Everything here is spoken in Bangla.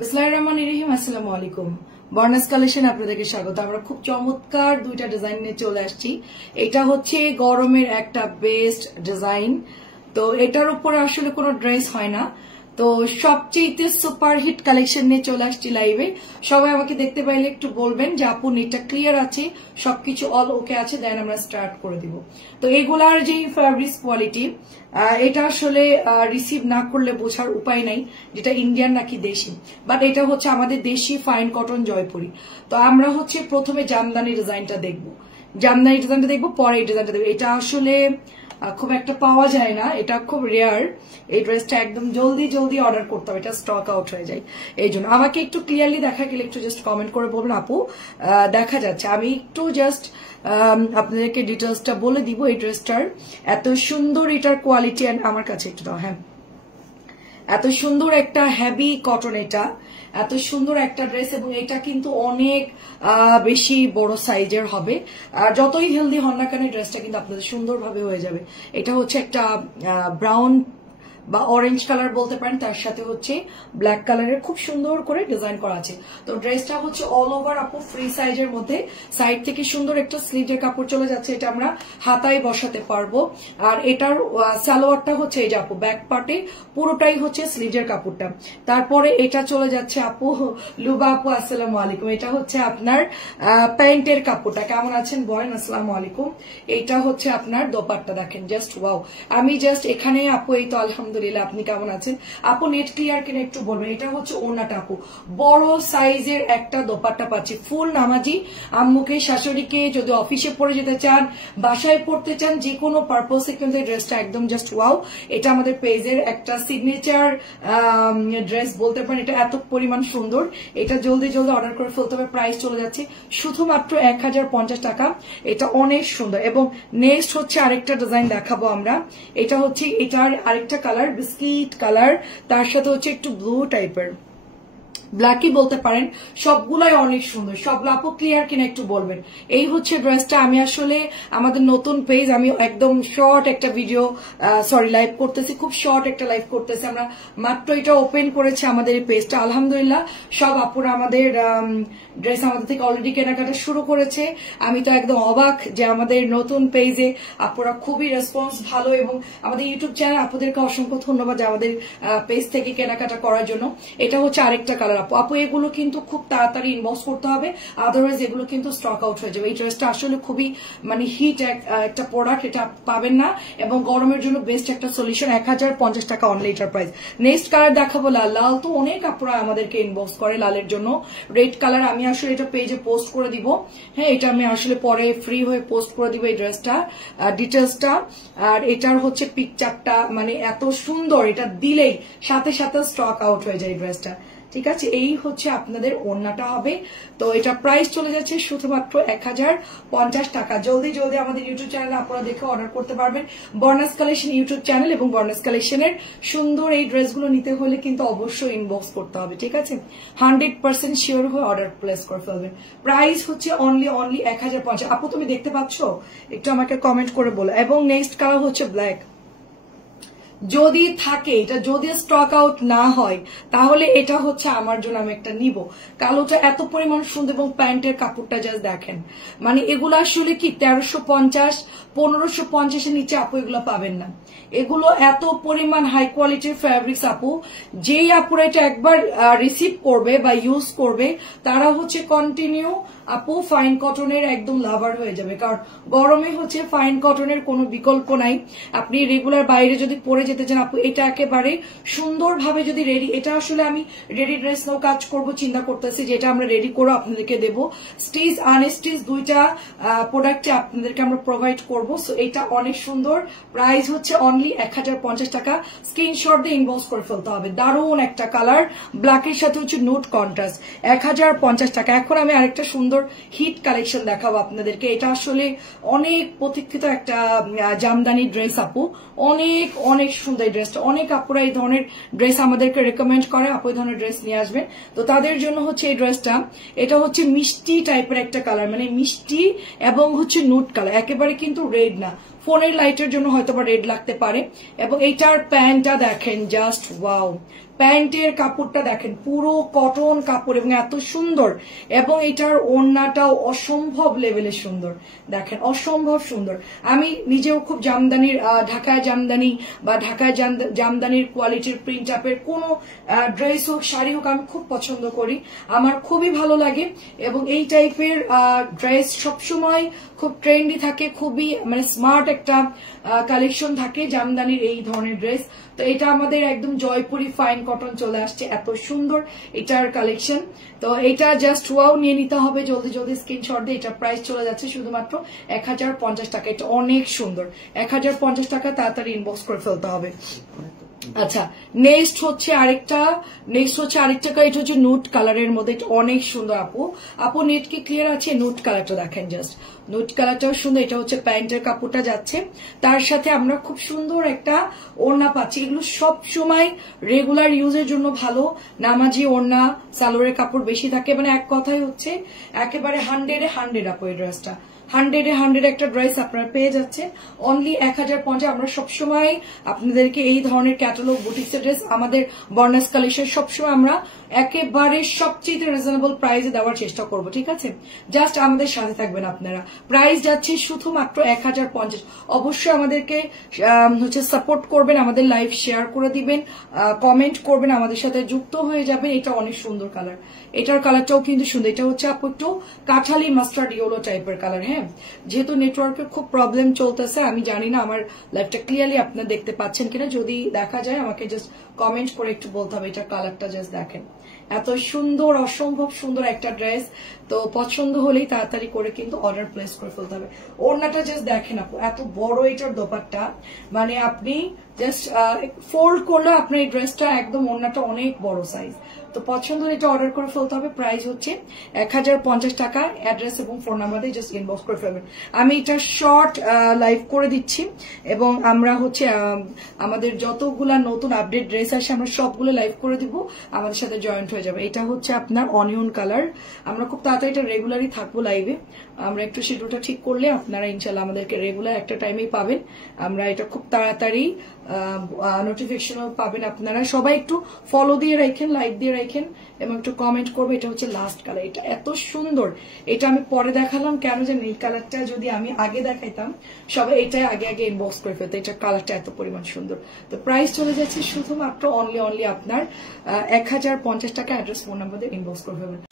বিসমিল্লাহির রহমানির রহিম। আসসালামু আলাইকুম। বর্নাস কালেকশন আপনাদেরকে স্বাগত। আমরা খুব চমৎকার দুইটা ডিজাইন নিয়ে চলে আসছি। এটা হচ্ছে গরমের একটা বেস্ট ডিজাইন। তো এটার উপরে আসলে কোনো ড্রেস হয় না। তো সবচেয়ে সুপার হিট কালেকশন নিয়ে চলে আসছি লাইভে। সবাই আমাকে দেখতে পাইলে একটু বলবেন যে আপু নেটটা ক্লিয়ার আছে, সবকিছু অল ওকে আছে, দেন আমরা স্টার্ট করে দিব। তো এগুলার যে ফ্যাব্রিক্স কোয়ালিটি, এটা আসলে রিসিভ না করলে বোঝার উপায় নাই যেটা ইন্ডিয়ান নাকি দেশি, বাট এটা হচ্ছে আমাদের দেশি ফাইন কটন জয়পুরি। তো আমরা হচ্ছে প্রথমে জামদানি ডিজাইনটা দেখবো, পরে এই ডিজাইনটা দেখবো। এটা আসলে খুব একটা পাওয়া যায় না, এটা খুব রেয়ার। এই ড্রেসটা একদম জলদি জলদি অর্ডার করতে হবে, এটা স্টক আউট হয়ে যায়। এই জন্য আমাকে একটু ক্লিয়ারলি দেখা গেলে একটু জাস্ট কমেন্ট করে বলবেন আপু দেখা যাচ্ছে। আমি একটু জাস্ট আপনাদেরকে ডিটেলসটা বলে দিব। এই ড্রেসটার এত সুন্দর, এটার কোয়ালিটি আমার কাছে একটু দাও। হ্যাঁ, এত সুন্দর একটা হেভি কটন, এটা এত সুন্দর একটা ড্রেস, এবং এটা কিন্তু অনেক বেশি বড় সাইজের হবে। যতই হেলদি হন না কেন ড্রেসটা কিন্তু আপনাদের সুন্দরভাবে হয়ে যাবে। এটা হচ্ছে একটা ব্রাউন বা অরেঞ্জ কালার বলতে পারেন, তার সাথে হচ্ছে ব্ল্যাক কালারের খুব সুন্দর করে ডিজাইন করা আছে। তো ড্রেসটা হচ্ছে অল ওভার আপু ফ্রি সাইজের মধ্যে, সাইড থেকে সুন্দর একটা স্লিভের কাপড় চলে যাচ্ছে, এটা আমরা হাতায় বসাতে পারবো। আর এটার সালোয়ারটা হচ্ছে এই যে আপু ব্যাক পার্টে পুরোটাই হচ্ছে স্লিভের কাপড়টা। তারপরে এটা চলে যাচ্ছে আপু লুবা আপু আসসালামু আলাইকুম। এটা হচ্ছে আপনার প্যান্টের কাপড়টা। কেমন আছেন বলেন? আসসালামু আলাইকুম। এইটা হচ্ছে আপনার দোপাট্টা, দেখেন জাস্ট ওয়াও। আমি জাস্ট এখানে আপু এই তো আলহামদুলিল্লাহ, আপনি কেমন আছেন আপু? নেট ক্লিয়ার কিনা একটু বলবেন। এটা হচ্ছে ওড়নাটা আপু, বড় সাইজের একটা দোপাট্টা পাচ্ছি, ফুল নামাজি আম্মুকে শাশুড়িকে যদি অফিসে পরে যেতে চান, বাসায় পড়তে চান, যে কোনো পারপোসে কিন্তু এই ড্রেসটা একদম জাস্ট ওয়াও। এটা আমাদের পেজের একটা সিগনেচার ড্রেস বলতে পারেন, এটা এত পরিমাণ সুন্দর। এটা জলদি জলদি অর্ডার করে ফেলতে হবে। প্রাইস চলে যাচ্ছে শুধুমাত্র 1050 টাকা। এটা অনেক সুন্দর। এবং নেক্সট হচ্ছে আরেকটা ডিজাইন দেখাবো আমরা। এটা হচ্ছে এটার আরেকটা কালার বিস্কিট কালার, তার সাথে হচ্ছে একটু ব্লু টাইপের, ব্ল্যাকই বলতে পারেন। সবগুলাই অনেক সুন্দর। সব আপু ক্লিয়ার কিনা একটু বলবেন। এই হচ্ছে ড্রেসটা। আমি আসলে আমাদের নতুন পেজ, আমি একদম শর্ট একটা ভিডিও লাইভ করতেছি, খুব শর্ট একটা লাইভ করতেছি। আমরা মাত্র এটা ওপেন করেছি আমাদের এই পেজটা। আলহামদুলিল্লাহ সব আপুরা আমাদের ড্রেস আমাদের থেকে অলরেডি কেনাকাটা শুরু করেছে। আমি তো একদম অবাক যে আমাদের নতুন পেজে আপুরা খুবই রেসপন্স ভালো, এবং আমাদের ইউটিউব চ্যানেল আপুদেরকে অসংখ্য ধন্যবাদ আমাদের পেজ থেকে কেনাকাটা করার জন্য। এটা হচ্ছে আরেকটা কালার আপু এগুলো কিন্তু খুব তাড়াতাড়ি ইনবক্স করতে হবে, আদারওয়াইজ এগুলো কিন্তু স্টক আউট হয়ে যাবে। এই ড্রেসটা আসলে খুবই হিট একটা প্রোডাক্ট, এটা পাবেন না, এবং গরমের জন্য বেস্ট একটা সলিউশন। 1050 টাকা অনলি এটার প্রাইস। নেক্সট কালার দেখাবো লাল। লাল তো অনেক আপুরা আমাদেরকে ইনবক্স করে লালের জন্য। রেড কালার আমি আসলে এটা পেজে পোস্ট করে দিব। হ্যাঁ, এটা আমি আসলে পরে ফ্রি হয়ে পোস্ট করে দিব এই ড্রেসটা ডিটেলসটা। আর এটার হচ্ছে পিকচারটা এত সুন্দর, এটা দিলেই সাথে সাথে স্টক আউট হয়ে যায় এই ড্রেসটা। ঠিক আছে, এই হচ্ছে আপনাদের ওড়নাটা হবে। তো এটা প্রাইস চলে যাচ্ছে শুধুমাত্র 1050 টাকা। জলদি জলদি আমাদের ইউটিউব চ্যানেলে আপনারা দেখে অর্ডার করতে পারবেন। বর্নাস কালেকশন ইউটিউব চ্যানেল এবং বর্নাস কালেকশনের সুন্দর এই ড্রেসগুলো নিতে হলে কিন্তু অবশ্যই ইনবক্স করতে হবে। ঠিক আছে, 100% শিওর হয়ে অর্ডার প্লেস করে ফেলবেন। প্রাইস হচ্ছে অনলি 1050। আপু তুমি দেখতে পাচ্ছ? একটু আমাকে কমেন্ট করে বলো। এবং নেক্সট কালার হচ্ছে ব্ল্যাক। যদি থাকে, এটা যদি স্টক আউট না হয় তাহলে এটা হচ্ছে আমার জন্য, আমি একটা নিব। কালোটা এত পরিমাণ সুন্দর, এবং প্যান্টের কাপড়টা জাস্ট দেখেন। এগুলো আসলে কি 1350 1550 এর নিচে আপু এগুলো পাবেন না। এগুলো এত পরিমাণ হাই কোয়ালিটির ফ্যাব্রিক্স আপু, যেই আপুরা এটা একবার রিসিভ করবে বা ইউজ করবে তারা হচ্ছে কন্টিনিউ আপু ফাইন কটনের একদম লাভার হয়ে যাবে। কারণ গরমে হচ্ছে ফাইন কটনের কোনো বিকল্প নাই। আপনি রেগুলার বাইরে যদি পরে যেতে চান আপু, এটা একেবারে সুন্দরভাবে যদি রেডি, এটা আসলে আমি রেডি ড্রেস নাও কাজ করব চিন্তা করতেছি, যেটা আমরা রেডি করে আপনাদেরকে দেব। স্টিচ আনস্টিচ দুইটা প্রোডাক্টে আপনাদেরকে আমরা প্রোভাইড করবো। সো এটা অনেক সুন্দর। প্রাইস হচ্ছে অনলি 1050 টাকা। স্ক্রিনশট দিয়ে ইনবক্স করে ফেলতে হবে। দারুণ একটা কালার, ব্ল্যাকের সাথে হচ্ছে নোট কন্ট্রাস্ট। 1050 টাকা। এখন আমি আরেকটা সুন্দর হিট কালেকশন দেখাবো আপনাদেরকে। এটা আসলে অনেক প্রতীক্ষিত একটা জামদানি ড্রেস আপু, অনেক অনেক সুন্দর এই ড্রেসটা। অনেক আপুরা এই ধরনের ড্রেস আমাদেরকে রেকমেন্ড করে, আপু এই ধরনের ড্রেস নিয়ে আসবেন। তো তাদের জন্য হচ্ছে এই ড্রেসটা। এটা হচ্ছে মিষ্টি টাইপের একটা কালার, মিষ্টি এবং হচ্ছে নুট কালার, একেবারে কিন্তু রেড না। ফোনের লাইটের জন্য হয়তো বা রেড লাগতে পারে। এবং এইটার প্যান্টটা দেখেন জাস্ট ওয়াও, প্যান্টের কাপড়টা দেখেন পুরো কটন কাপড় এবং এত সুন্দর, এবং এটার ওড়নাটাও অসম্ভব লেভেলের সুন্দর, দেখেন অসম্ভব সুন্দর। আমি নিজেও খুব জামদানির ঢাকায় জামদানি বা ঢাকায় জামদানির কোয়ালিটির প্রিন্ট আপের কোনো ড্রেস হোক শাড়ি হোক আমি খুব পছন্দ করি, আমার খুবই ভালো লাগে। এবং এই টাইপের ড্রেস সবসময় খুব ট্রেন্ডি থাকে, খুবই মানে স্মার্ট একটা কালেকশন থাকে জামদানির এই ধরনের ড্রেস। তো এটা আমাদের একদম জয়পুরি ফাইন কটন চলে আসছে, এত সুন্দর এটার কালেকশন। তো এটা জাস্ট ওয়াও নিয়ে নিতে হবে জলদি জলদি স্ক্রিনশট দিয়ে। এটা প্রাইস চলে যাচ্ছে শুধুমাত্র 1050 টাকা। এটা অনেক সুন্দর, 1050 টাকা, তাড়াতাড়ি ইনবক্স করে ফেলতে হবে। আচ্ছা, নেক্সট হচ্ছে আরেকটা এটা হচ্ছে নুট কালারের মধ্যে, এটা অনেক সুন্দর। আপু নেট কি ক্লিয়ার আছে? নুট কালারটা দেখেন, জাস্ট নুট কালারটাও সুন্দর। এটা হচ্ছে প্যান্টের কাপড়টা যাচ্ছে, তার সাথে আমরা খুব সুন্দর একটা ওড়না পাচ্ছি। এগুলো সব সময় রেগুলার ইউজের জন্য ভালো, নামাজি ওড়না সালোয়ারের কাপড় বেশি থাকে, মানে এক কথাই হচ্ছে একেবারে 100-এ আপু এই ড্রেসটা 100-এ একটা ড্রেস আপনারা পেয়ে যাচ্ছেন অনলি 1050। আমরা সবসময় আপনাদেরকে এই ধরনের ক্যাটালগ বুটিক্সের ড্রেস আমাদের বর্নাস কালেকশন সবসময় আমরা একেবারে সবচেয়ে রিজনেবল প্রাইসে দেওয়ার চেষ্টা করব, ঠিক আছে? জাস্ট আমাদের সাথে থাকবেন আপনারা। প্রাইস যাচ্ছে শুধুমাত্র 1050। অবশ্যই আমাদেরকে হচ্ছে সাপোর্ট করবেন, আমাদের লাইভ শেয়ার করে দিবেন, কমেন্ট করবেন, আমাদের সাথে যুক্ত হয়ে যাবেন। এটা অনেক সুন্দর কালার, এটার কালারটাও কিন্তু সুন্দর। এটা হচ্ছে আপু একটু কাঠালি মাস্টার্ড ইয়েলো টাইপের কালার। হ্যাঁ, যেহেতু নেটওয়ার্কের খুব প্রবলেম চলতেছে, আমি জানি না আমার লাইভটা ক্লিয়ারলি আপনারা দেখতে পাচ্ছেন কিনা। যদি দেখা যায় আমাকে জাস্ট কমেন্ট করে একটু বলতে হবে। এটা কালারটা জাস্ট দেখেন, এত সুন্দর, অসম্ভব সুন্দর একটা ড্রেস। তো পছন্দ হলেই তাড়াতাড়ি করে কিন্তু অর্ডার প্লেস করে ফেলতে হবে। ওড়নাটা জাস্ট দেখেন আপু, এত বড় এটার দোপাট্টা, মানে আপনি জাস্ট ফোল্ড করলে আপনার এই ড্রেসটা একদম, ওড়নাটা অনেক বড় সাইজ। তো পছন্দ হলে এটা অর্ডার করে ফেলতে হবে। প্রাইস হচ্ছে 1050 টাকা। অ্যাড্রেস এবং ফোন নাম্বার দিয়ে জাস্ট ইনবক্স করে ফেলবেন। আমি এটা শর্ট লাইভ করে দিচ্ছি, এবং আমরা হচ্ছে আমাদের যতগুলা নতুন আপডেট ড্রেস আসে আমরা সবগুলো লাইভ করে দিব, আমাদের সাথে জয়েন্ট হয়ে যাবে। এটা হচ্ছে আপনার অনিয়ন কালার। আমরা খুব তাড়াতাড়ি এটা রেগুলারই থাকবো লাইভে। আমরা একটু শিডিউলটা ঠিক করলে আপনারা ইনশাল্লাহ আমাদেরকে রেগুলার একটা টাইমেই পাবেন। আমরা এটা খুব তাড়াতাড়ি নোটিফিকেশনও পাবেন। আপনারা সবাই একটু ফলো দিয়ে রাখেন, লাইক দিয়ে রাখেন, এবং একটু কমেন্ট করবে। এটা হচ্ছে লাস্ট কালার, এটা এত সুন্দর। এটা আমি পরে দেখালাম কেন জানেন, এই কালারটা যদি আমি আগে দেখাইতাম সবাই এটা আগে ইনবক্স করে ফেলতো। এটা কালারটা এত পরিমাণ সুন্দর। তো প্রাইস চলে যাচ্ছে শুধুমাত্র অনলি আপনার 1050 টাকা। অ্যাড্রেস ফোন নাম্বার দিয়ে ইনবক্স করে ফেলবেন।